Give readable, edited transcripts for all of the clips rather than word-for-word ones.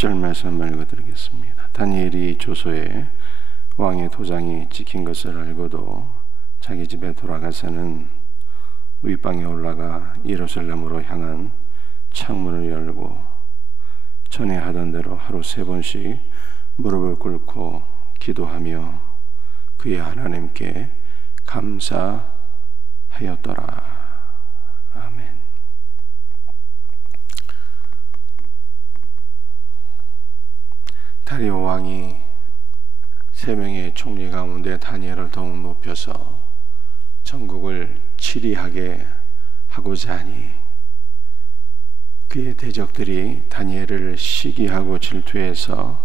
10절 말씀 한번 읽어드리겠습니다. 다니엘이 조소에 왕의 도장이 찍힌 것을 알고도 자기 집에 돌아가서는 윗방에 올라가 예루살렘으로 향한 창문을 열고 전에 하던 대로 하루 3번씩 무릎을 꿇고 기도하며 그의 하나님께 감사하였더라. 아멘. 다리오 왕이 3명의 총리 가운데 다니엘을 더욱 높여서 전국을 치리하게 하고자 하니 그의 대적들이 다니엘을 시기하고 질투해서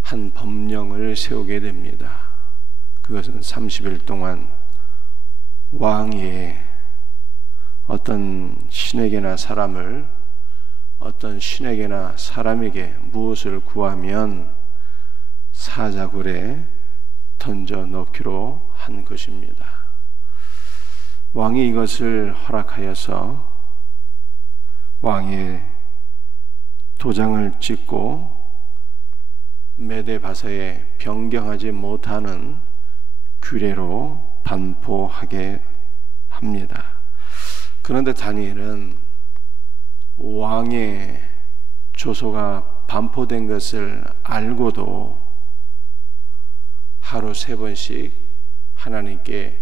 한 법령을 세우게 됩니다. 그것은 30일 동안 왕이 어떤 신에게나 사람에게 무엇을 구하면 사자굴에 던져 넣기로 한 것입니다. 왕이 이것을 허락하여서 왕의 도장을 찍고 메대바사에 변경하지 못하는 규례로 반포하게 합니다. 그런데 다니엘은 왕의 조서가 반포된 것을 알고도 하루 3번씩 하나님께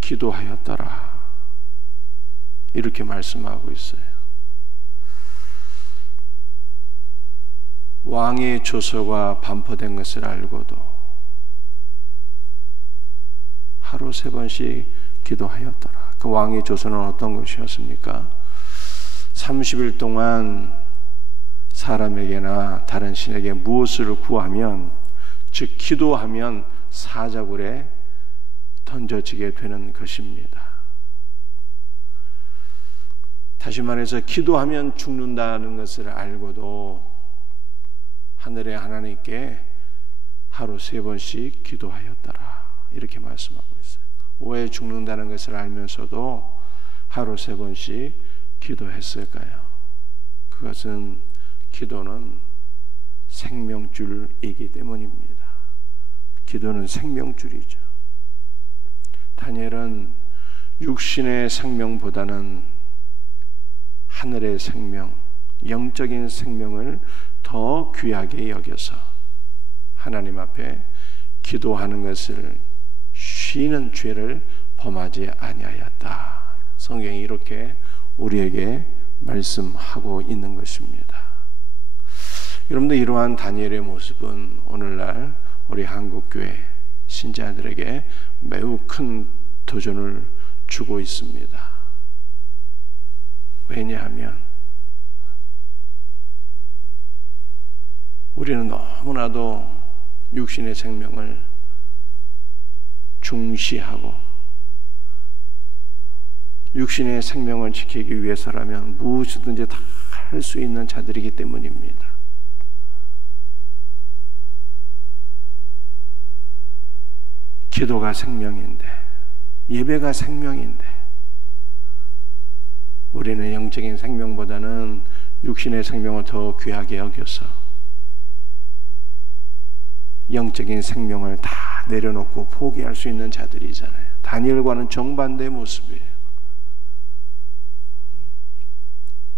기도하였더라. 이렇게 말씀하고 있어요. 왕의 조서가 반포된 것을 알고도 하루 3번씩 기도하였더라. 그 왕의 조서는 어떤 것이었습니까? 30일 동안 사람에게나 다른 신에게 무엇을 구하면, 즉 기도하면 사자굴에 던져지게 되는 것입니다. 다시 말해서 기도하면 죽는다는 것을 알고도 하늘의 하나님께 하루 3번씩 기도하였더라. 이렇게 말씀하고 있어요. 왜 죽는다는 것을 알면서도 하루 3번씩 기도했을까요? 그것은 기도는 생명줄이기 때문입니다. 기도는 생명줄이죠. 다니엘은 육신의 생명보다는 하늘의 생명, 영적인 생명을 더 귀하게 여겨서 하나님 앞에 기도하는 것을 쉬는 죄를 범하지 아니하였다. 성경이 이렇게 우리에게 말씀하고 있는 것입니다. 여러분들, 이러한 다니엘의 모습은 오늘날 우리 한국교회 신자들에게 매우 큰 도전을 주고 있습니다. 왜냐하면 우리는 너무나도 육신의 생명을 중시하고 육신의 생명을 지키기 위해서라면 무엇이든지 다 할 수 있는 자들이기 때문입니다. 기도가 생명인데, 예배가 생명인데, 우리는 영적인 생명보다는 육신의 생명을 더 귀하게 여겨서 영적인 생명을 다 내려놓고 포기할 수 있는 자들이잖아요. 다니엘과는 정반대의 모습이에요.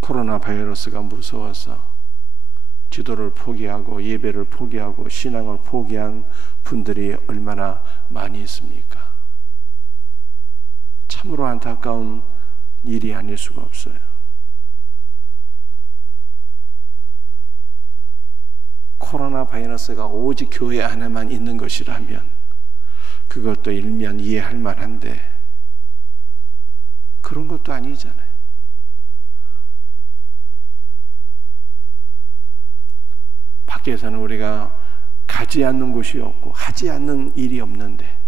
코로나 바이러스가 무서워서 기도를 포기하고 예배를 포기하고 신앙을 포기한 분들이 얼마나 많이 있습니까? 참으로 안타까운 일이 아닐 수가 없어요. 코로나 바이러스가 오직 교회 안에만 있는 것이라면 그것도 일면 이해할 만한데 그런 것도 아니잖아요. 밖에서는 우리가 가지 않는 곳이 없고 하지 않는 일이 없는데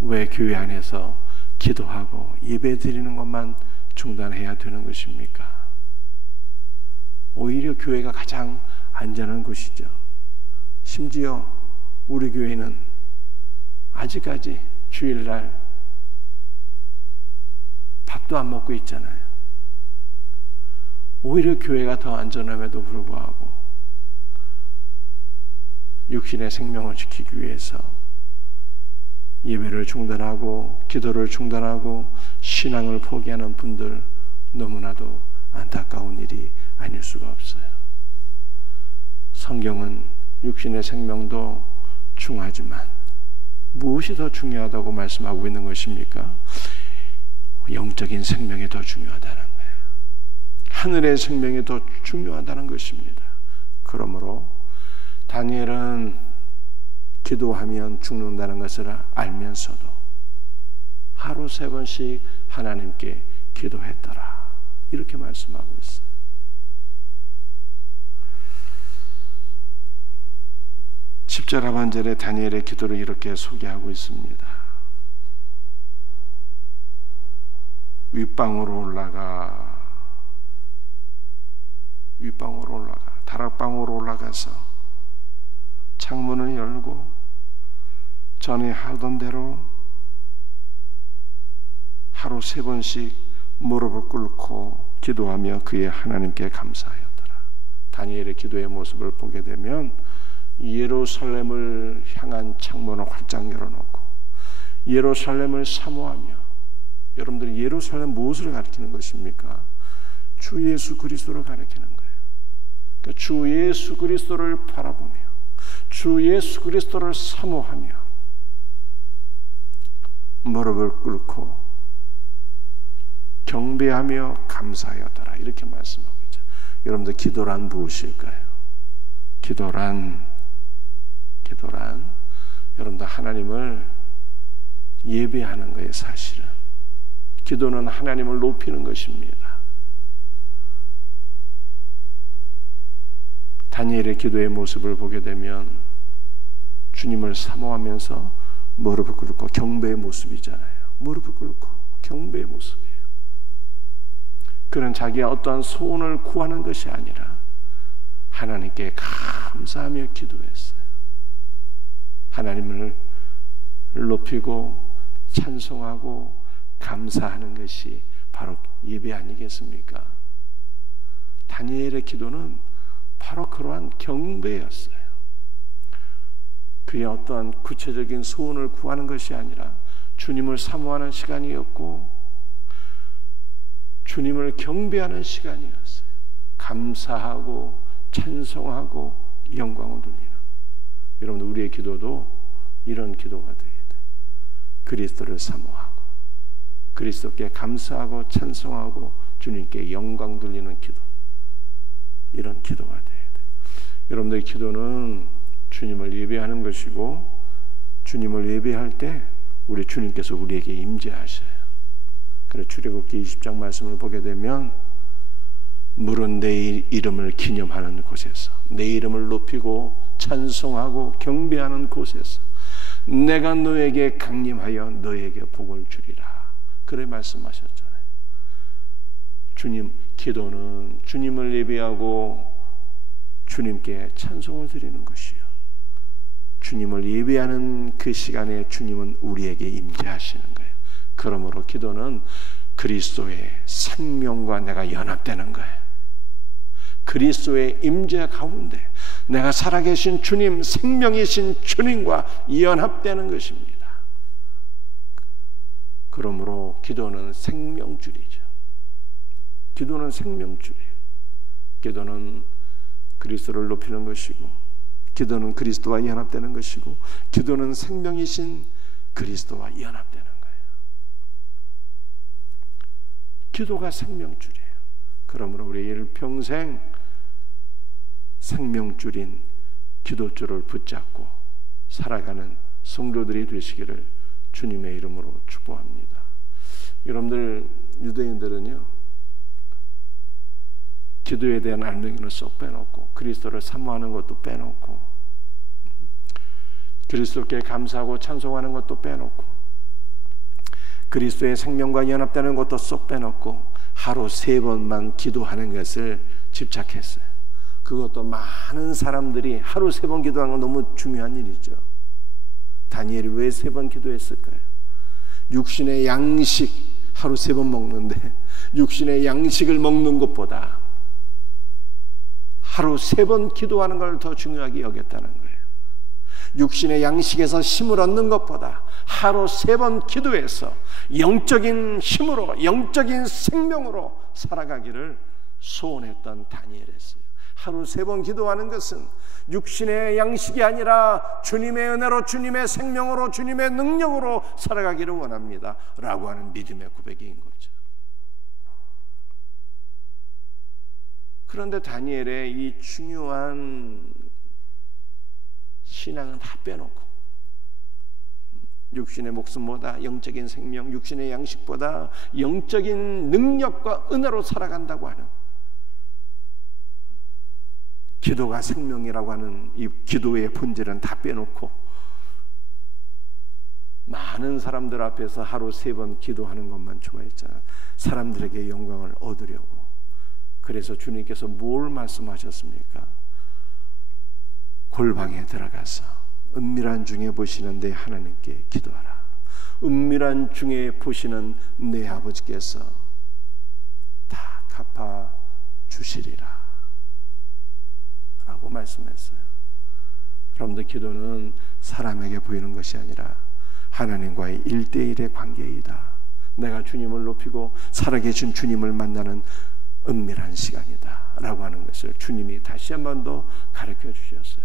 왜 교회 안에서 기도하고 예배 드리는 것만 중단해야 되는 것입니까? 오히려 교회가 가장 안전한 곳이죠. 심지어 우리 교회는 아직까지 주일날 밥도 안 먹고 있잖아요. 오히려 교회가 더 안전함에도 불구하고 육신의 생명을 지키기 위해서 예배를 중단하고 기도를 중단하고 신앙을 포기하는 분들 너무나도 안타까운 일이 아닐 수가 없어요. 성경은 육신의 생명도 중요하지만 무엇이 더 중요하다고 말씀하고 있는 것입니까? 영적인 생명이 더 중요하다는 거예요. 하늘의 생명이 더 중요하다는 것입니다. 그러므로 다니엘은 기도하면 죽는다는 것을 알면서도 하루 3번씩 하나님께 기도했더라. 이렇게 말씀하고 있어요. 십절 하반절에 다니엘의 기도를 이렇게 소개하고 있습니다. 윗방으로 올라가 다락방으로 올라가서 창문을 열고 전에 하던 대로 하루 3번씩 무릎을 꿇고 기도하며 그의 하나님께 감사하였더라. 다니엘의 기도의 모습을 보게 되면 예루살렘을 향한 창문을 활짝 열어놓고 예루살렘을 사모하며, 여러분들이 예루살렘 무엇을 가리키는 것입니까? 주 예수 그리스도를 가리키는 거예요. 그러니까 주 예수 그리스도를 바라보며 주 예수 그리스도를 사모하며 무릎을 꿇고 경배하며 감사하였더라. 이렇게 말씀하고 있죠. 여러분들 기도란 무엇일까요? 기도란 여러분들 하나님을 예배하는 거예요. 사실은 기도는 하나님을 높이는 것입니다. 다니엘의 기도의 모습을 보게 되면 주님을 사모하면서 무릎을 꿇고 경배의 모습이잖아요. 무릎을 꿇고 경배의 모습이에요. 그는 자기의 어떠한 소원을 구하는 것이 아니라 하나님께 감사하며 기도했어요. 하나님을 높이고 찬송하고 감사하는 것이 바로 예배 아니겠습니까? 다니엘의 기도는 바로 그러한 경배였어요. 그의 어떠한 구체적인 소원을 구하는 것이 아니라 주님을 사모하는 시간이었고 주님을 경배하는 시간이었어요. 감사하고 찬송하고 영광을 돌리는. 여러분들 우리의 기도도 이런 기도가 되어야 돼요. 그리스도를 사모하고 그리스도께 감사하고 찬송하고 주님께 영광 돌리는 기도, 이런 기도가 되어야 돼요. 여러분들의 기도는 주님을 예배하는 것이고 주님을 예배할 때 우리 주님께서 우리에게 임재하셔요. 그래서 출애굽기 20장 말씀을 보게 되면 물은 내 이름을 기념하는 곳에서, 내 이름을 높이고 찬송하고 경배하는 곳에서 내가 너에게 강림하여 너에게 복을 주리라. 그래 말씀하셨잖아요. 주님, 기도는 주님을 예배하고 주님께 찬송을 드리는 것이요, 주님을 예배하는 그 시간에 주님은 우리에게 임재하시는 거예요. 그러므로 기도는 그리스도의 생명과 내가 연합되는 거예요. 그리스도의 임재 가운데 내가 살아계신 주님, 생명이신 주님과 연합되는 것입니다. 그러므로 기도는 생명줄이죠. 기도는 생명줄이에요. 기도는 그리스도를 높이는 것이고, 기도는 그리스도와 연합되는 것이고, 기도는 생명이신 그리스도와 연합되는 거예요. 기도가 생명줄이에요. 그러므로 우리 일평생 생명줄인 기도줄을 붙잡고 살아가는 성도들이 되시기를 주님의 이름으로 축복합니다. 여러분들 유대인들은요, 기도에 대한 알맹이는 쏙 빼놓고 그리스도를 사모하는 것도 빼놓고 그리스도께 감사하고 찬송하는 것도 빼놓고 그리스도의 생명과 연합되는 것도 쏙 빼놓고 하루 3번만 기도하는 것을 집착했어요. 그것도 많은 사람들이 하루 3번 기도하는 건 너무 중요한 일이죠. 다니엘이 왜 3번 기도했을까요? 육신의 양식 하루 3번 먹는데 육신의 양식을 먹는 것보다 하루 3번 기도하는 걸 더 중요하게 여겼다는 거예요. 육신의 양식에서 힘을 얻는 것보다 하루 3번 기도해서 영적인 힘으로, 영적인 생명으로 살아가기를 소원했던 다니엘이었어요. 하루 3번 기도하는 것은 육신의 양식이 아니라 주님의 은혜로, 주님의 생명으로, 주님의 능력으로 살아가기를 원합니다 라고 하는 믿음의 고백인 거죠. 그런데 다니엘의 이 중요한 신앙은 다 빼놓고 육신의 목숨보다 영적인 생명, 육신의 양식보다 영적인 능력과 은혜로 살아간다고 하는, 기도가 생명이라고 하는 이 기도의 본질은 다 빼놓고 많은 사람들 앞에서 하루 3번 기도하는 것만 좋아했잖아요. 사람들에게 영광을 얻으려고. 그래서 주님께서 뭘 말씀하셨습니까? 골방에 들어가서 은밀한 중에 보시는 내 하나님께 기도하라. 은밀한 중에 보시는 내 아버지께서 다 갚아 주시리라 라고 말씀했어요. 여러분들, 기도는 사람에게 보이는 것이 아니라 하나님과의 1대1의 관계이다. 내가 주님을 높이고 살아계신 주님을 만나는 은밀한 시간이다 라고 하는 것을 주님이 다시 한 번 더 가르쳐 주셨어요.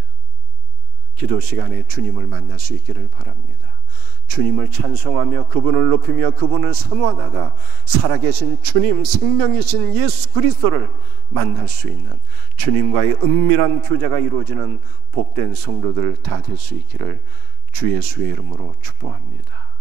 기도 시간에 주님을 만날 수 있기를 바랍니다. 주님을 찬송하며 그분을 높이며 그분을 사모하다가 살아계신 주님, 생명이신 예수 그리스도를 만날 수 있는, 주님과의 은밀한 교제가 이루어지는 복된 성도들 다 될 수 있기를 주 예수의 이름으로 축복합니다.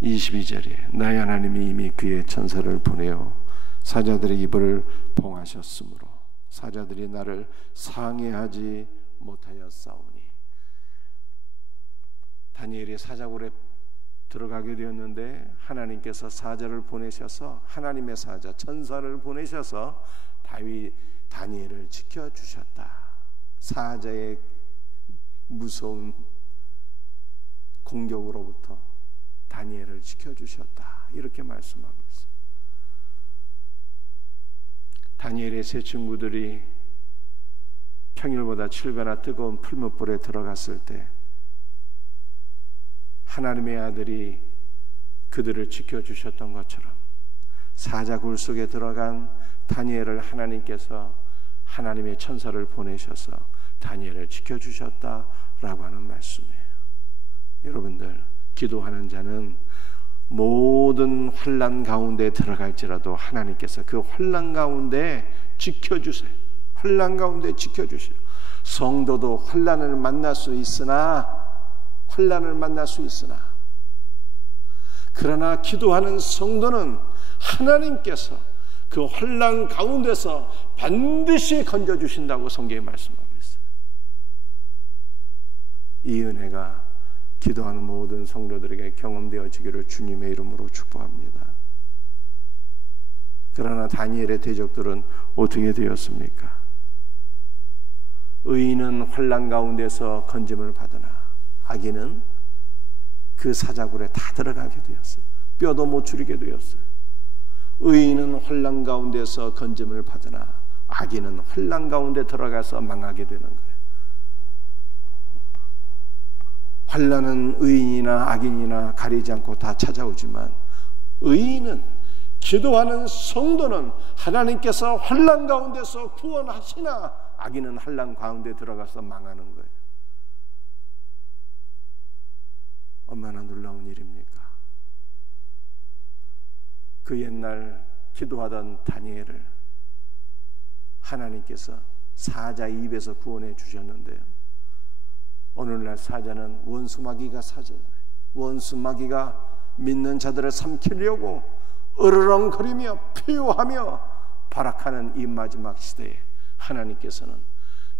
22절에 나의 하나님이 이미 그의 천사를 보내어 사자들의 입을 봉하셨으므로 사자들이 나를 상해하지 못하여 싸우니. 다니엘이 사자굴에 들어가게 되었는데 하나님께서 사자를 보내셔서, 하나님의 사자 천사를 보내셔서 다니엘을 지켜주셨다. 사자의 무서운 공격으로부터 다니엘을 지켜주셨다, 이렇게 말씀하고 있어요. 다니엘의 세 친구들이 평일보다 7배나 뜨거운 풀무불에 들어갔을 때 하나님의 아들이 그들을 지켜주셨던 것처럼 사자굴 속에 들어간 다니엘을 하나님께서 하나님의 천사를 보내셔서 다니엘을 지켜주셨다라고 하는 말씀이에요. 여러분들, 기도하는 자는 모든 환난 가운데 들어갈지라도 하나님께서 그 환난 가운데 지켜주세요. 환난 가운데 지켜주세요. 성도도 환난을 만날 수 있으나 그러나 기도하는 성도는 하나님께서 그 환난 가운데서 반드시 건져주신다고 성경에 말씀하고 있어요. 이 은혜가 기도하는 모든 성도들에게 경험되어지기를 주님의 이름으로 축복합니다. 그러나 다니엘의 대적들은 어떻게 되었습니까? 의인은 환난 가운데서 건짐을 받으나 악인은 그 사자굴에 다 들어가게 되었어요. 뼈도 못 추리게 되었어요. 의인은 환난 가운데서 건짐을 받으나 악인은 환난 가운데 들어가서 망하게 되는 거예요. 환난은 의인이나 악인이나 가리지 않고 다 찾아오지만 의인은, 기도하는 성도는 하나님께서 환난 가운데서 구원하시나 악인은 환난 가운데 들어가서 망하는 거예요. 얼마나 놀라운 일입니까? 그 옛날 기도하던 다니엘을 하나님께서 사자의 입에서 구원해 주셨는데요, 오늘날 사자는 원수마귀가 사자잖아요. 원수마귀가 믿는 자들을 삼키려고 으르렁거리며 피요하며 발악하는 이 마지막 시대에 하나님께서는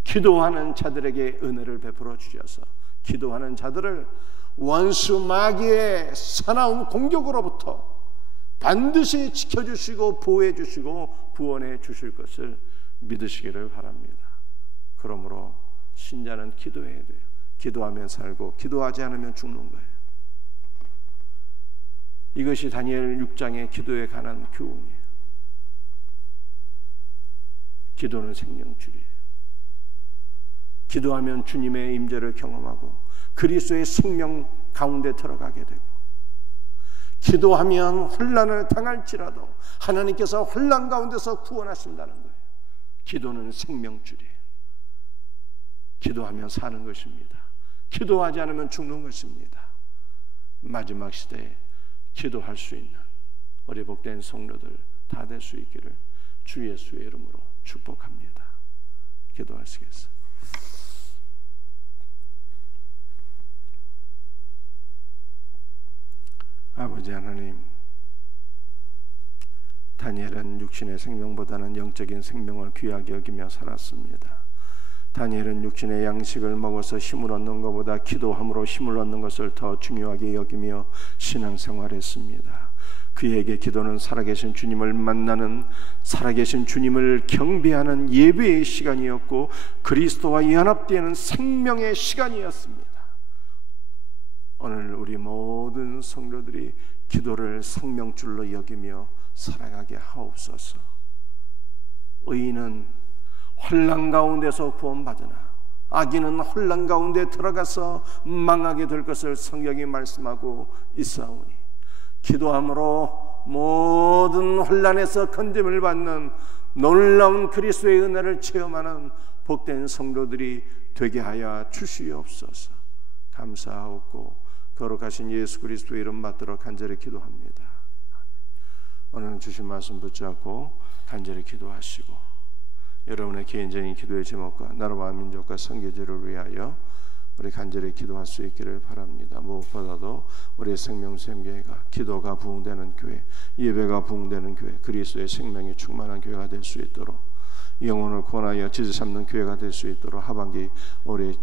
기도하는 자들에게 은혜를 베풀어 주셔서 기도하는 자들을 원수마귀의 사나운 공격으로부터 반드시 지켜주시고 보호해 주시고 구원해 주실 것을 믿으시기를 바랍니다. 그러므로 신자는 기도해야 돼요. 기도하면 살고 기도하지 않으면 죽는 거예요. 이것이 다니엘 6장의 기도에 관한 교훈이에요. 기도는 생명줄이에요. 기도하면 주님의 임재를 경험하고 그리스도의 생명 가운데 들어가게 되고, 기도하면 혼란을 당할지라도 하나님께서 혼란 가운데서 구원하신다는 거예요. 기도는 생명줄이에요. 기도하면 사는 것입니다. 기도하지 않으면 죽는 것입니다. 마지막 시대에 기도할 수 있는 우리 복된 성도들 다 될 수 있기를 주 예수의 이름으로 축복합니다. 기도하시겠어요? 아버지 하나님, 다니엘은 육신의 생명보다는 영적인 생명을 귀하게 여기며 살았습니다. 다니엘은 육신의 양식을 먹어서 힘을 얻는 것보다 기도함으로 힘을 얻는 것을 더 중요하게 여기며 신앙생활했습니다. 그에게 기도는 살아계신 주님을 만나는, 살아계신 주님을 경배하는 예배의 시간이었고 그리스도와 연합되는 생명의 시간이었습니다. 오늘 우리 모든 성도들이 기도를 생명줄로 여기며 살아가게 하옵소서. 의인은 혼란 가운데서 구원받으나 악인은 혼란 가운데 들어가서 망하게 될 것을 성경이 말씀하고 있사오니, 기도함으로 모든 혼란에서 건짐을 받는 놀라운 그리스도의 은혜를 체험하는 복된 성도들이 되게 하여 주시옵소서. 감사하옵고 거룩하신 예수 그리스도의 이름 받들어 간절히 기도합니다. 오늘 주신 말씀 붙잡고 간절히 기도하시고, 여러분의 개인적인 기도의 제목과 나라와 민족과 선교지를 위하여 우리 간절히 기도할 수 있기를 바랍니다. 무엇보다도 우리의 생명샘교회가 기도가 부흥되는 교회, 예배가 부흥되는 교회, 그리스도의 생명이 충만한 교회가 될 수 있도록, 영혼을 구원하여 지지 삼는 교회가 될 수 있도록 하반기 우리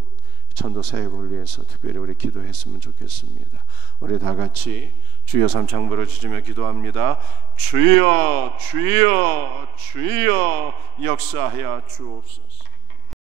전도 사역을 위해서 특별히 우리 기도했으면 좋겠습니다. 우리 다 같이 주여 삼창 부르짖으며 기도합니다. 주여 주여 주여 역사하여 주옵소서.